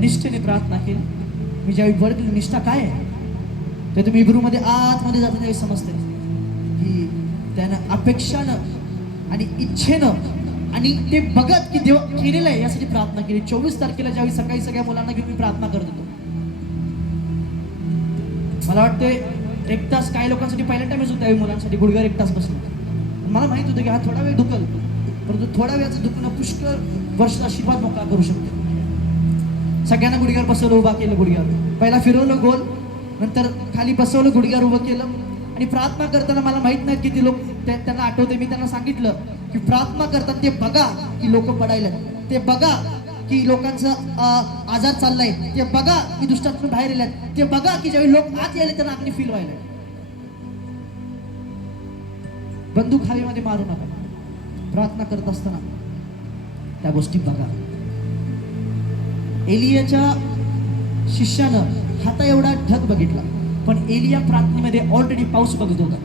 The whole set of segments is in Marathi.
निष्ठेने प्रार्थना केली. मी ज्यावेळी वर केली निष्ठा काय आहे? ते तुम्ही इब्रूमध्ये आतमध्ये जाता त्यावेळी समजते की त्यानं अपेक्षानं आणि इच्छेनं आणि ते बघत की देव केलेलं आहे यासाठी प्रार्थना केली. चोवीस तारखेला ज्यावेळी सकाळी सगळ्या मुलांना घेऊन मी प्रार्थना करत होतो. मला वाटते एक तास काही लोकांसाठी पहिल्या टाइमच होता मुलांसाठी. गुडघ्यावर एक तास बसलो मला माहीत होतं की हा थोडा वेळ दुखल. परंतु थोड्या वेळाचं दुखणं पुष्कळ वर्ष आशीर्वाद मोकळा करू शकतो. सगळ्यांना गुडघ्यावर बसवलं उभा केलं गुडघ्यावर. पहिला फिरवलं गोल नंतर खाली बसवलं गुडघ्यावर उभं केलं. आणि प्रार्थना करताना मला माहीत नाही किती लोक त्यांना आठवते मी त्यांना सांगितलं की प्रार्थना करताना ते बघा की लोक पडायला ते बघा की लोकांचं आजार चाललाय. ते बघा की दुष्टातून बाहेर येतात ते बघा की ज्यावेळी लोक आत यायले त्यांना अग्नी फील व्हायला बंदूक हवेमध्ये मारू नका. प्रार्थना करत असताना त्या गोष्टी बघा. एलियाच्या शिष्यानं हाता एवढा ढग बघितला. पण एलिया प्रार्थनेमध्ये ऑलरेडी पाऊस बघत होता.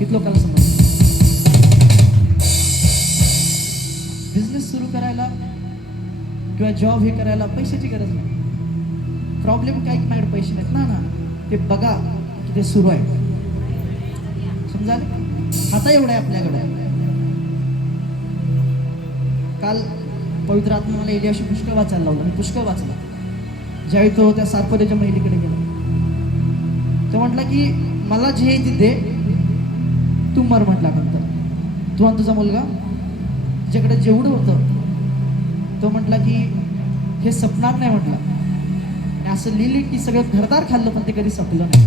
इथ लोकांना समज बिझनेस सुरू करायला किंवा जॉब हे करायला पैशाची गरज नाही. प्रॉब्लेम काय माझ्याकडे पैसे नाहीत. ना ना. ते बघा की ते सुरू आहे. समजाल? हाता एवढं आहे आपल्याकडे. काल पवित्र आत्मा मला एलियाशी पुष्कळ वाचायला लावलं मी पुष्कळ वाचला. ज्यावेळी तो त्या सातपदेच्या महिलेकडे गेला. तो म्हटला की मला जे आहे तू मर म्हटला नंतर. तू आणि तुझा मुलगा तिच्याकडे जेवढं होतं. तो म्हटला की हे सपणार नाही म्हटलं. आणि असं लिहिले की सगळं घरदार खाल्लं पण ते कधी सपलं नाही.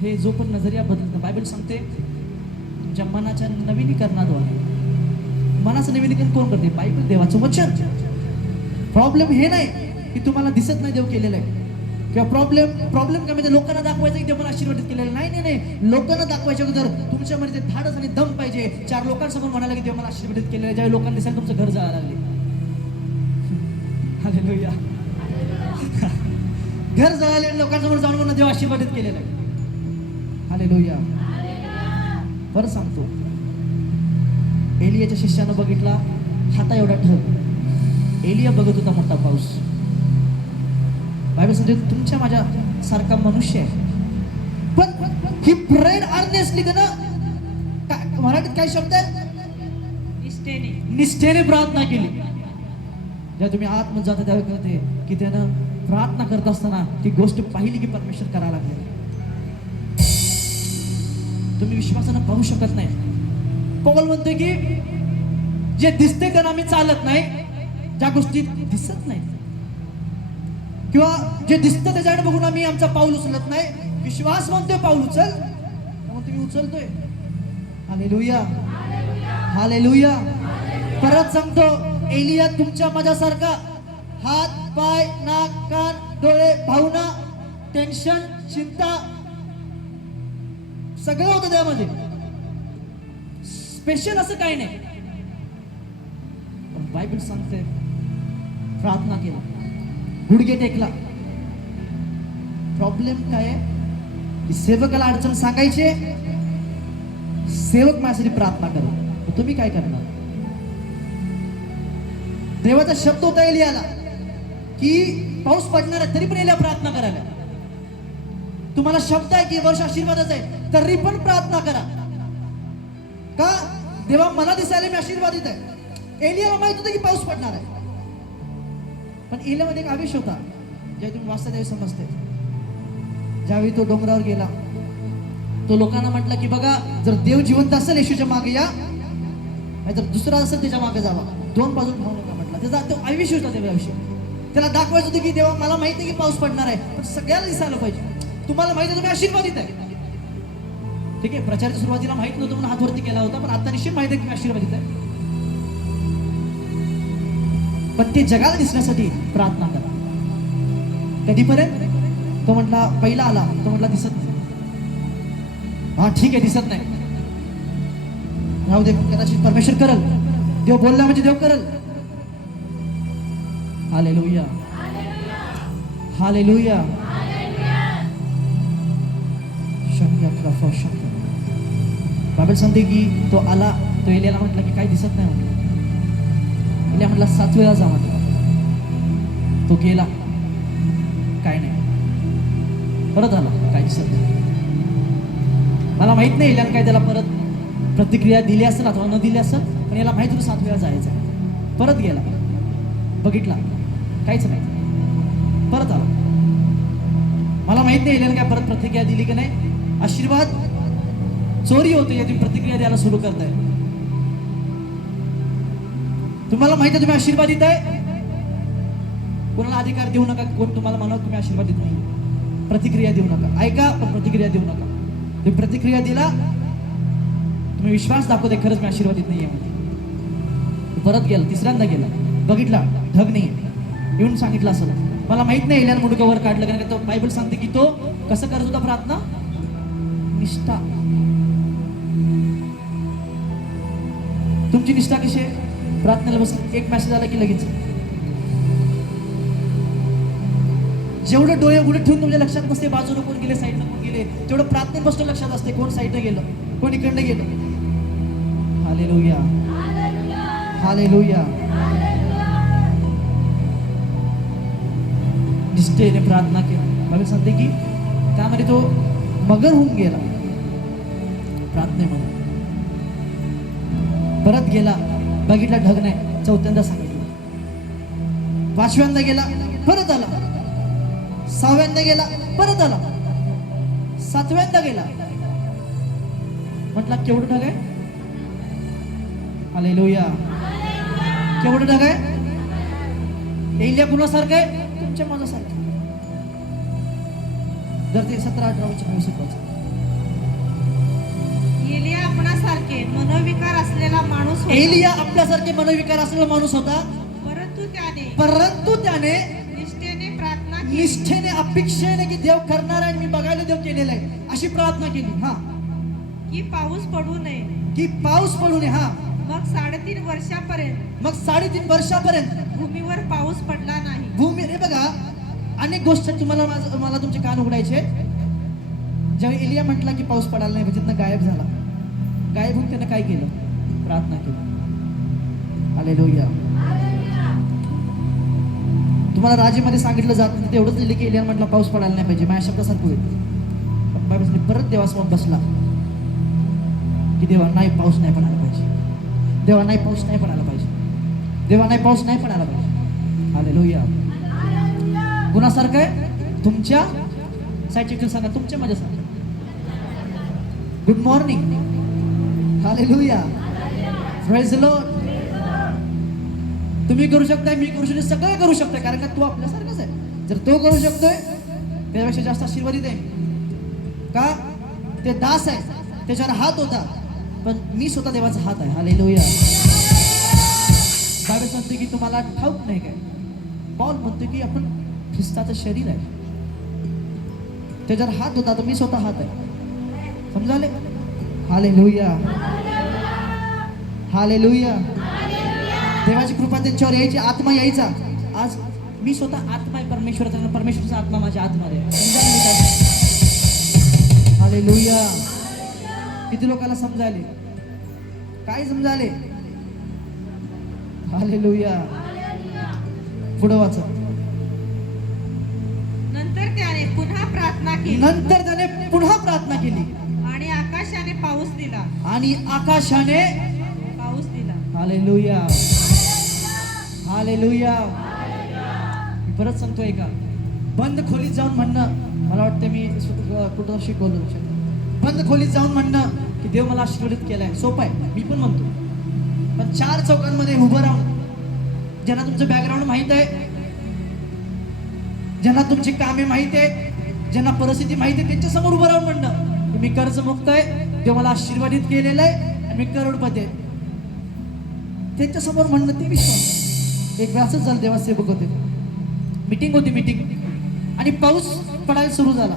हे जो पण नजरिया बदलतं. बायबल सांगते तुमच्या मनाच्या नवीनीकरणाद्वारे मनाचं नवीनीकरण कोण करते? बायबल देवाचं वचन. प्रॉब्लेम हे नाही की तुम्हाला दिसत नाही देव केलेलं आहे. किंवा प्रॉब्लेम प्रॉब्लेम काय म्हणजे लोकांना दाखवायचं की देव मला आशीर्वादित केलेलं नाही नाही नाही. लोकांना दाखवायच्या अगोदर तुमच्यामध्ये ते धाडस आणि दम पाहिजे चार लोकांसमोर म्हणाला की देव मला आशीर्वादित केलेलं आहे. ज्यावेळी लोकांना दिसायला तुमचं घर जायला लागले. घर जळाले लोकांसमोर जाऊन म्हणून देव आशीर्वादित केलेलं आहे. हालेलुया बरं सांगतो. एलियाच्या शिष्यानं बघितला हाता एवढा ढग. एलिया बघत होता मोठा पाऊस. बायबल सांगते तुमच्या माझ्या सारखा मनुष्य आहे. पण ही प्रेड अर्नेसली ना काय मराठीत काय शब्द आहे? निष्ठेने. निष्ठेने प्रार्थना केली. जेव्हा तुम्ही आतमध्ये जाता त्यावेळी कळते की त्यानं प्रार्थना करत असताना ती गोष्ट पाहिली की परमेश्वर करायला लागले. तुम्ही विश्वासानं पाहू शकत नाही. पॉल म्हणतोय की जे दिसते त्यांना आम्ही चालत नाही ज्या गोष्टी दिसत नाही किंवा जे दिसतं त्याच्याकडे बघून आम्ही आमचा पाऊल उचलत नाही. विश्वास म्हणतोय पाऊल उचल. म्हणून तुम्ही उचलतोय. हाले लुया हाले लुया परत सांगतो एलिया तुमच्या माझ्यासारखा हात पाय नाक कान डोळे भावना टेन्शन चिंता सगळं होतं त्यामध्ये. स्पेशल असं काही नाही. पण बायबल सांगते प्रार्थना केला. गुडघे टेकला. प्रॉब्लेम काय आहे? की सेवकाला अडचण सांगायचे सेवक माझ्यासाठी प्रार्थना करा तुम्ही काय करणार? देवाचा शब्द होता एलियाला की पाऊस पडणार आहे तरी पण एलिया प्रार्थना करायला. तुम्हाला शब्द आहे की वर्ष आशीर्वादच आहे तरी पण प्रार्थना करा. का? देवा मला दिसायला मी आशीर्वादित आहे. एलियाला माहीत होतं की पाऊस पडणार आहे. पण एलियामध्ये एक आवेश होता जे तुम्ही वाचता त्यावेळी समजते. ज्यावेळी तो डोंगरावर गेला तो लोकांना म्हटला की बघा जर देव जिवंत असेल येशूच्या मागे या नाही तर दुसरा असेल त्याच्यामागे जावा. दोन बाजून भाऊ नका म्हटला. त्याचा तो आयुष्य होता त्या आयुष्य त्याला दाखवायचं होतं की देवा मला माहिती आहे की पाऊस पडणार आहे पण सगळ्याला दिसायला पाहिजे. तुम्हाला माहिती आहे तुम्ही आशीर्वादित आहे. ठीक आहे प्रचाराच्या सुरुवातीला माहीत नव्हतं म्हणून हात वरती केला होता पण आता निश्चित माहिती आहे की आशीर्वादित आहे. पण ते जगाला दिसण्यासाठी प्रार्थना करा. कधीपर्यंत? तो म्हटला पहिला आला तो म्हटला दिसत नाही. हा ठीक आहे दिसत नाही. राहू दे कदाचित परमेश्वर करल. देव बोलला म्हणजे देव करल. हालेलुया. हालेलुया. बाबेल सांगते की तो आला तो एलियाला म्हटलं की काही दिसत नाही म्हटलं. एलिया म्हटला सात वेळा जा म्हटलं. तो गेला. काय नाही. परत आला. काय दिसत नाही. मला माहीत नाही एलियानं काय त्याला परत प्रतिक्रिया दिली असेल अथवा न दिली असेल पण याला माहीत होतं सात वेळा जायचं परत गेला. बघितला. काहीच नाही. परत आला. मला माहीत नाही एलियानं काय परत प्रतिक्रिया दिली की नाही. आशीर्वाद चोरी होते याची तुम्ही प्रतिक्रिया द्यायला सुरू करताय. तुम्हाला माहिती आहे तुम्ही आशीर्वाद देत आहे? कोणाला अधिकार देऊ नका कोण तुम्हाला म्हणा तुम्ही आशीर्वाद देत नाही. प्रतिक्रिया देऊ नका. ऐका पण प्रतिक्रिया देऊ नका. तुम्ही प्रतिक्रिया दिला तुम्ही विश्वास दाखवते खरंच मी आशीर्वाद देत नाही परत गेला तिसऱ्यांदा गेला. बघितला ढग नाही येऊन सांगितलं असं. मला माहीत नाही एलियान मुंडकं वर काढलं कारण का तो बायबल सांगते की तो कसं करत होता प्रार्थना? निष्ठा. तुमची निष्ठा कशी आहे प्रार्थनेला बसली. एक मॅसेज आला की लगेच. जेवढं डोळे उघडे ठेवून तुमच्या लक्षात नसते बाजूला कोण गेले साईडनं कोण गेले तेवढं प्रार्थनेत बसतो लक्षात असते कोण साईडला गेलं कोण इकडनं गेलं. हाले लोहिया हाले लोहिया निष्ठेने प्रार्थना केली. बाबा सांगते की त्यामध्ये तो मगर होऊन गेला. प्रार्थनेमध्ये परत गेला बघितला ढग नाही चौथ्यांदा सांगितलं. पाचव्यांदा गेला परत आला. सहाव्यांदा गेला परत आला. सातव्यांदा गेला. म्हटला केवढं ढग आहे? आले लोया केवढं ढग आहे? एलिया कुणासारखं आहे? तुमच्या माझ्यासारखं जर ते सतरा अठरा वर्ष एलिया आपणासारखे मनोविकार असलेला माणूस. एलिया आपल्यासारखे मनोविकार असलेला माणूस होता. परंतु त्याने परंतु त्याने निष्ठेने प्रार्थना निष्ठेने अपेक्षेने की देव करणार आहे मी बघायला देव केलेला आहे. अशी प्रार्थना केली. हा. की पाऊस पडू नये. की पाऊस पडू नये. हा. मग साडेतीन वर्षापर्यंत मग साडेतीन वर्षापर्यंत भूमीवर पाऊस पडला नाही. भूमी रे बघा अनेक गोष्टी तुम्हाला माझं- मला तुमचे कान उघडायचे ज्यावेळी एलिया म्हटला की पाऊस पडायला नाही तिथनं गायब झाला. गायब होऊन त्यानं काय केलं? प्रार्थना केली. आले लोहिया तुम्हाला राजेमध्ये सांगितलं जात नाही तेवढंच लिहिलं की एलियन म्हटलं पाऊस पडायला नाही पाहिजे. माझ्या शब्दासात होईल पप्पा परत देवासमोर बसला की देवा नाही पाऊस नाही पडायला पाहिजे. देवा नाही पाऊस नाही पडायला पाहिजे. देवा नाही पाऊस नाही पडायला पाहिजे. आले लोहिया कुणासारखं आहे? तुमच्या साईडच्या सांगा तुमच्या माझ्यासारखं. Good morning hallelujah praise Lord तुम्ही करू शकताय मी करू शकतो सगळे करू शकताय कारण का तू आपल्यासारखाच आहे. जर तो करू शकतोय त्यापेक्षा जास्त आशीर्वादित आहे. का? ते दास आहे. त्याच्यावर हात होता. पण मी स्वतः देवाचा हात आहे. हालेलुया बायबल म्हणते की तुम्हाला ठाऊक नाही काय? पॉल म्हणतो की आपण ख्रिस्ताचं शरीर आहे. त्याच्यावर हात होता तर मी स्वतः हात आहे. समजाले? हाले लोहिया हाले लोहिया देवाची कृपा त्यांच्यावर यायची आत्मा यायचा. आज मी स्वतः आत्मा आहे परमेश्वराचा परमेश्वराचा आत्मा माझ्या आत्मामध्ये आहे. समजाले मी काय हाले लोहिया किती लोकांना समजाले काय समजाले हाले लोहिया पुढं वाचा. नंतर त्याने पुन्हा प्रार्थना केली. नंतर त्याने पुन्हा प्रार्थना केली आणि आकाशाने पाऊस दिला आणि आकाशाने पाऊस दिला. हालेलुया. हालेलुया. मी परत सांगतोय का? बंद खोलीत जाऊन म्हणणं मला वाटतं मी कुठं शिकवलं बंद खोलीत जाऊन म्हणणं की देव मला आशीर्वादित केलाय. सोपं आहे. मी पण म्हणतो. पण चार चौकांमध्ये उभं राहून ज्यांना तुमचं बॅकग्राऊंड माहीत आहे ज्यांना तुमची कामे माहीत आहे ज्यांना परिस्थिती माहिती आहे त्यांच्यासमोर उभं राहून म्हणणं की मी कर्जमुक्त आहे देव मला आशीर्वादित केलेलं आहे. आणि मी करोडपती आहे म्हणणं ते विश्वास एक वेळ असंच झालं देवा सेवक होते. मिटिंग होती मिटिंग आणि पाऊस पडायला सुरू झाला.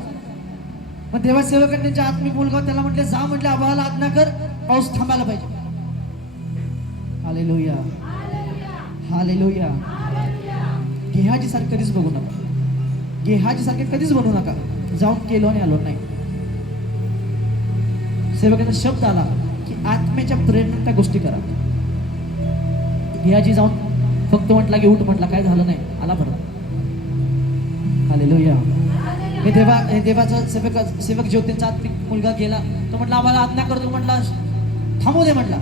मग देवासेवकांनी त्यांच्या आत्मिक मुलगा त्याला म्हटले जा म्हटले आबाला आज्ञा कर. पाऊस थांबायला पाहिजे. हालेलुया हालेलुया गेहाजी सारखं कधीच बघू नका. गेहाजी सारखे कधीच बनू नका. जाऊन केलो आणि आलो नाही. सेवकाचा शब्द आला की आत्म्याच्या प्रेरणेने त्या गोष्टी करा. भियाजी जाऊन फक्त म्हटला की उठ म्हटला काय झालं नाही? आला भरला. आलेलो या हे देवा हे देवाचा सेवक सेवक ज्योतींचा आत्मिक मुलगा गेला. तो म्हटला आम्हाला आज्ञा करतो म्हटला थांबू दे म्हटला.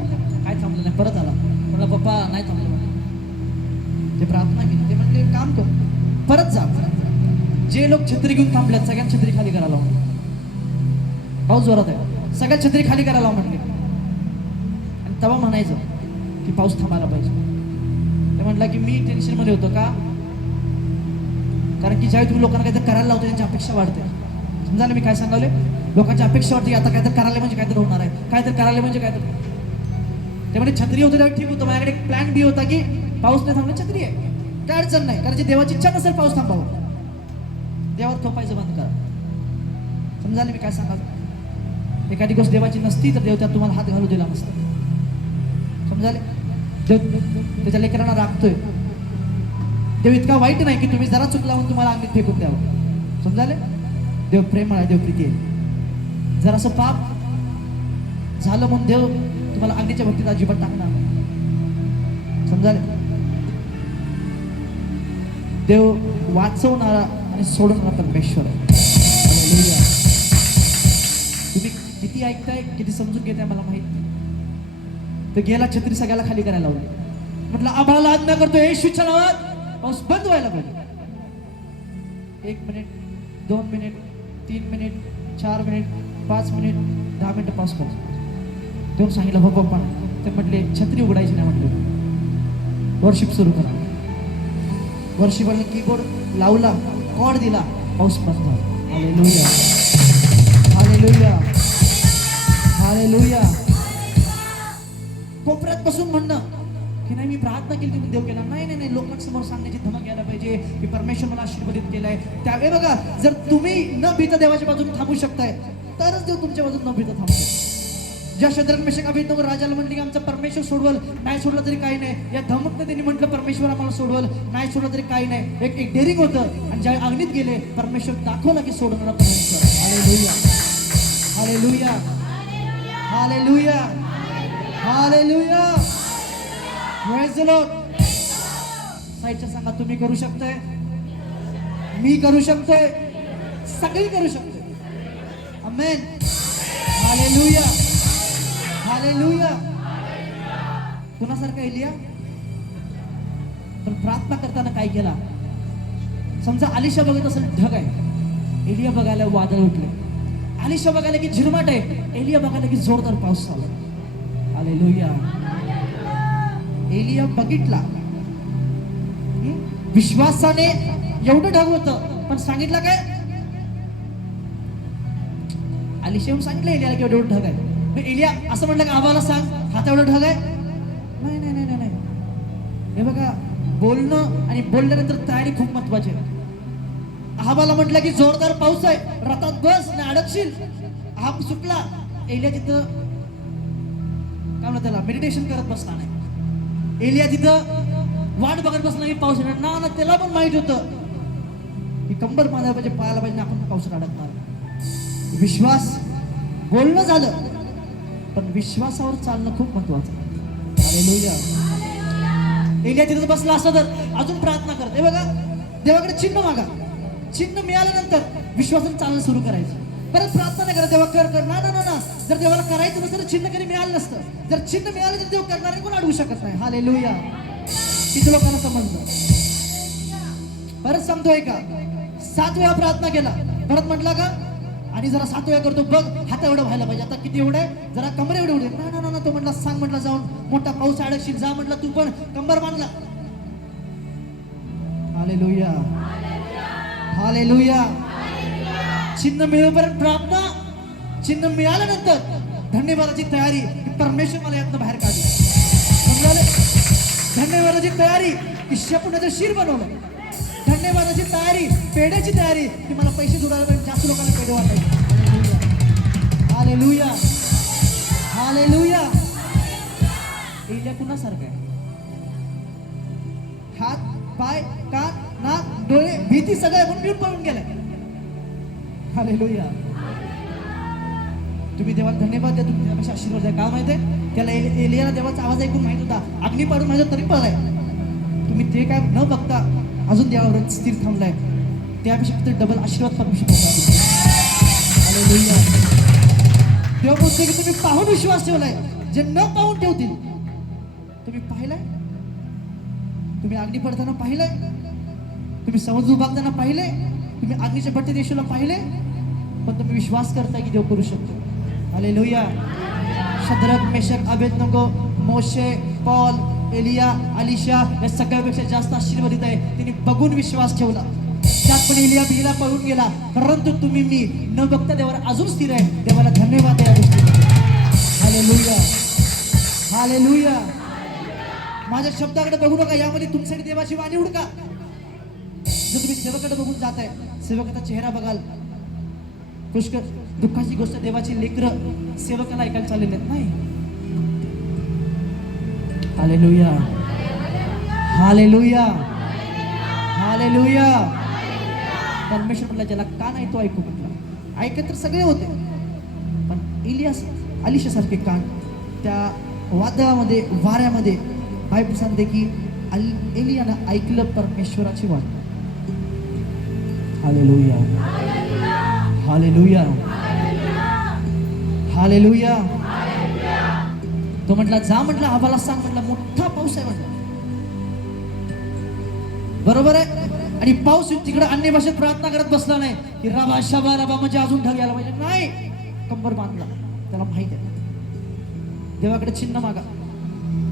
काय थांबलं नाही? परत आला. म्हटलं पप्पा नाही थांबलं. ते प्रार्थना केली. ते म्हटले काम कर. परत जा. परत जे लोक छत्री घेऊन थांबल्यात सगळ्यांना छत्री खाली करायला लावून पाऊस जोरात आहे. सगळ्या छत्री खाली करायला लावा म्हटले. आणि तेव्हा म्हणायचं की पाऊस थांबायला पाहिजे. ते म्हटलं की मी टेन्शनमध्ये होतो का? कारण की ज्यावेळी तुम्ही लोकांना काहीतरी करायला लावतो त्यांची अपेक्षा वाढते. समजा ना मी काय सांगावले? लोकांची अपेक्षा वाढते आता काहीतरी करायला म्हणजे काहीतरी होणार आहे. काहीतरी करायला म्हणजे काहीतरी त्यामुळे छत्री होतं त्यावेळी ठीक होतं. माझ्याकडे एक प्लॅन बी होता की पाऊस नाही थांबला छत्री आहे. काय अडचण नाही. कारण जी देवाची इच्छा नसेल पाऊस थांबावं. देवावर थोपायचं बंद करा. समजा ना मी काय सांगाल एखादी गोष्ट देवाची नसती तर देव त्यात तुम्हाला हात घालू दिला नसता. समजाले? देव त्याच्या लेकरांना राखतोय देव इतका वाईट नाही की तुम्ही जरा चुकला म्हणून तुम्हाला अंगीत फेकून द्यावं. समजाले? देव प्रेम आहे देव प्रीती आहे. जर असं पाप झालं म्हणून देव तुम्हाला अंगीच्या भक्तीत अजिबात टाकणार समजाले? देव वाचवणारा आणि सोडवणारा परमेश्वर आहे. किती ऐकताय किती समजून घेताय मला माहीत तर गेला छत्री सगळ्याला खाली करायला लावली. म्हटलं आम्हाला आज्ञा करतो येशूच्या नावात पाऊस बंद व्हायला पाहिजे एक मिनिट दोन मिनिट तीन मिनिट चार मिनिट पाच मिनिट दहा मिनिटं पाऊस पडतो देऊन सांगितलं हो, हो पप्पा ते म्हटले छत्री उघडायची नाही म्हटले. वर्शिप सुरू करा. वर्षीभर कीबोर्ड लावला कॉड दिला पाऊस बंद झाला. आले हालेलुया कोपऱ्यात बसून म्हणणं. की नाही मी प्रार्थना केली तुम्ही देव केला. नाही नाही नाही लोकांसमोर सांगण्याची धमक यायला पाहिजे. की परमेश्वर मला आशीर्वादित केलाय. त्यावेळी बघा जर तुम्ही न भीता देवाच्या बाजूने थांबू शकताय तरच देव तुमच्या बाजून न भीता थांबतो ज्या शंद्रक अभिनव राजाला म्हटले की आमचा परमेश्वर सोडवल नाही सोडलं तरी काही नाही. या धमकनं त्यांनी म्हटलं परमेश्वर आम्हाला सोडवल नाही सोडलं तरी काही नाही. एक एक डेरिंग होतं. आणि ज्या अग्नीत गेले परमेश्वर दाखवला की सोडवणार परमेश्वर. हाले लुया हाले लुया हाले लुया साईडच्या सांगा तुम्ही करू शकताय मी करू शकतोय सगळी करू शकतोय अमेन हालेलुया हालेलुया कुणासारखा इलिया पण प्रार्थना करताना काय केला? समजा आलिशा बघत असेल ढग आहे. एलिया बघायला वादळ उठले आलिशा बघायला की झिरमाट आहे. एलिया बघायला की जोरदार पाऊस चालू हालेलुया एलिया बघितला. विश्वासाने एवढं ढग होत पण सांगितलं काय? आलिशा सांगितलं एलियाला की एवढं ढग आहे. एलिया असं म्हटलं का आम्हाला सांग हात एवढं ढग आहे? नाही नाही नाही नाही नाही. हे बघा बोलणं आणि बोलल्यानंतर तयारी खूप महत्वाची आहे. आहाबाला म्हटलं की जोरदार पाऊस आहे रथात बस ना अडकशील आहाब सुटला. एलिया तिथं काय म्हणतात त्याला मेडिटेशन करत बसला नाही एलिया तिथं वाट बघत बसला नाही पाऊस येणार. ना ना त्याला पण माहीत होतं. की कंबर बांधायला पाहिजे पाहायला पाहिजे आपण पाऊस अडकणार विश्वास बोलणं झालं. पण विश्वासावर चालणं खूप महत्वाचं एलिया तिथं बसला असं तर अजून प्रार्थना करत. बघा देवाकडे चिन्ह मागा. चिन्ह मिळाल्यानंतर विश्वासाने चालणं सुरू करायचं. परत प्रार्थना नाही करा देवा कर कर. ना ना ना ना जर देवाला करायचं नसतं तर चिन्ह कधी मिळालं नसतं. जर चिन्ह मिळालं तर देव करणारे कोण अडवू शकत नाही. हा लेलुया किती लोकांना समजलं परत सांगतोय का? सात वेळा प्रार्थना केला. परत म्हटला का? आणि जरा सात वेळा करतो बघ हात एवढं व्हायला पाहिजे. आता किती एवढं आहे? जरा कमरे एवढे एवढे ना ना ना तो म्हटला सांग म्हटला जाऊन. मोठा पाऊस अडकशील जा म्हटला तू पण. कंबर बांधला. हालेलुया हालेलुया चिन्ह मिळेपर्यंत प्रार्थना? चिन्ह मिळाल्यानंतर धन्यवादाची तयारी ही परमेश्वर मला यातनं बाहेर काढली. धन्यवादाची तयारी की शेपुण्याचं शिर बनवलं. धन्यवादाची तयारी पेढ्याची तयारी की मला पैसे जोडायला पाहिजे जास्त लोकांना पेढे वाटायचे. आले लुया आले लुया एलिया कुणासारखं आहे. हात पाय कान नाक डोळे भीती सगळं म्हणून घेऊन पळून गेलाय. आले लुया तुम्ही देवाला धन्यवाद द्या तुम्ही देवापेक्षा आशीर्वाद द्या. का माहिती आहे त्याला एलियाला देवाचा आवाज ऐकून माहीत होता. अग्नी पाडून माझ्या तरी पळाय तुम्ही ते काय न बघता अजून देवावर स्थिर थांबलाय त्यापेक्षा डबल आशीर्वाद पाहू शकता देव बोलतोय की तुम्ही पाहून विश्वास ठेवलाय. जे न पाहून ठेवतील. तुम्ही पाहिलाय? तुम्ही अग्नी पडताना पाहिलंय? तुम्ही समज उभागताना पाहिले तुम्ही अग्नीच्या भट्टी देशाला पाहिले पण तुम्ही विश्वास करताय की देव करू शकतो. Hallelujah. Lohia Shadrach Meshach Abednego Moshe Paul Elijah Elisha या सगळ्यापेक्षा जास्त आशीर्वादित आहे तिने बघून विश्वास ठेवला त्यात पण एलिया बिला पळून गेला परंतु तुम्ही मी न बघता देवाला अजून स्थिर आहे देवाला धन्यवाद आहे या गोष्टी हाले लुया माझ्या शब्दाकडे बघू नका यामध्ये तुमच्याकडे देवाची वाणी उडका जर तुम्ही सेवकाकडे बघून जात आहे सेवकाचा चेहरा बघाल पुष्कळ दुःखाची गोष्ट देवाची लेकर सेवकाला ऐकायला चाललेले आहेत नाही? हालेलुया. हालेलुया. हालेलुया. परमेश्वर म्हटलं ज्याला का नाही तो ऐकू म्हटला. ऐकत तर सगळे होते पण इलियास अलिशासारखे कान त्या वादळामध्ये वाऱ्यामध्ये बायबल सांगते की अल एलियानं ऐकलं परमेश्वराची वाट. हालेलुया. हालेलुया. हालेलुया. तो म्हटला जा म्हटला आम्हाला सांग म्हटला मोठा पाऊस आहे म्हटला. बरोबर आहे? आणि पाऊस तिकडे अन्य भाषेत प्रार्थना करत बसला नाही की रबा शबा रबा म्हणजे अजून ढग यायला पाहिजे. नाही. कंबर बांधला. त्याला माहीत आहे. देवाकडे चिन्ह मागा.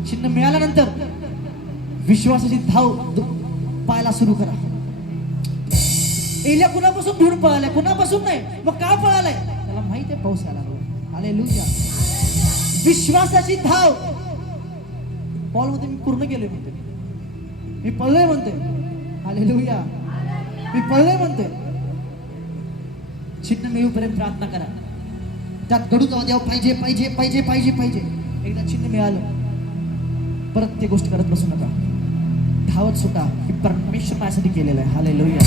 चिन्ह मिळाल्यानंतर विश्वासाची धाव पाहायला सुरू करा. एल्या कुणापासून दूर पळालाय? कुणापासून नाही? मग का पळालाय? त्याला माहीत आहे पाऊस आला आले लुजा विश्वासाची धाव. पॉलमध्ये मी पूर्ण केले म्हणते. मी पळलोय म्हणते. आले लुया मी पळलोय म्हणते. चिन्ह मिळूपर्यंत प्रार्थना करा. त्यात घडू जाऊ द्यावं पाहिजे पाहिजे पाहिजे पाहिजे पाहिजे. एकदा चिन्ह मिळालं. परत ते गोष्ट करत बसू नका. धावत सुटा ही परमेश्वर माझ्यासाठी केलेलं आहे. हाले लोहिया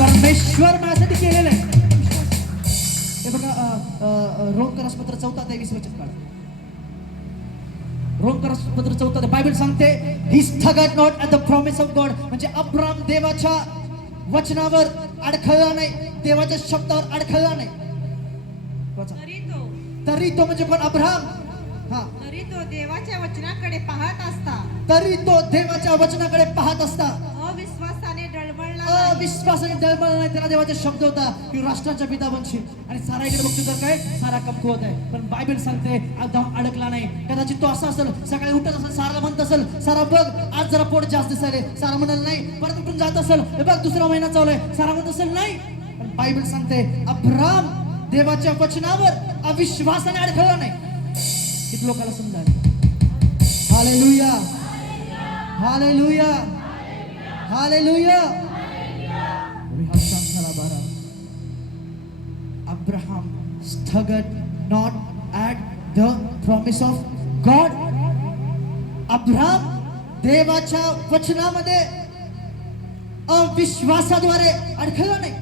परमेश्वर माझ्यासाठी केलेलं आहे. हे बघा अ, अ, अ, रोमकरास पत्र चौथा ते वीस वचन काढ चौथा ते बायबल सांगते ही staggered not at the promise of God म्हणजे अब्राम देवाच्या वचनावर अडखळला नाही देवाच्या शब्दावर अडखळला नाही. तरी तो. तरी तो म्हणजे कोण? अब्राम हा. तरी तो देवाच्या वचनाकडे पाहत असता. तरी तो देवाच्या वचनाकडे पाहत असता. अविश्वासाने दळमळ नाही त्याला देवाचा शब्द होता. की राष्ट्राचा पिता बनशील. आणि सारा इकडे बघतो तर काय? सारा कमकुवत आहे. पण बायबल सांगते अगदाम अडकला नाही. कदाचित तो असा असेल सकाळी उठत असेल साराला म्हणत असेल सारा बघ आज जरा पोट जास्त दिसायले सारा म्हणाल नाही. परत उठून जात असेल बघ दुसरा महिना चालू आहे. सारा म्हणत असेल नाही. पण बायबल सांगते अभ्राम देवाच्या वचनावर अविश्वासाने अडखळला नाही. किती लोकांना समजायला hallelujah. Hallelujah. Hallelujah. Abraham staggered not at the promise of God. Abram देवाच्या वचनामध्ये अविश्वासाद्वारे अडखळला नाही.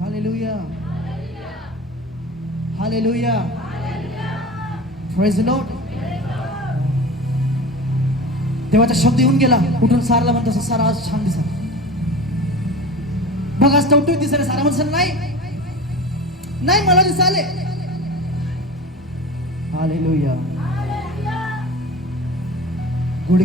हालेलुया हालेलुया प्रेज लॉर्ड देवाचा शब्द येऊन गेला. उठून सारला म्हणतो असं सारा आज छान दिसत बघ आज टवटवीत दिसायला सारा म्हणतो नाही. नाही मला दिसाले. हालेलुया गुडघे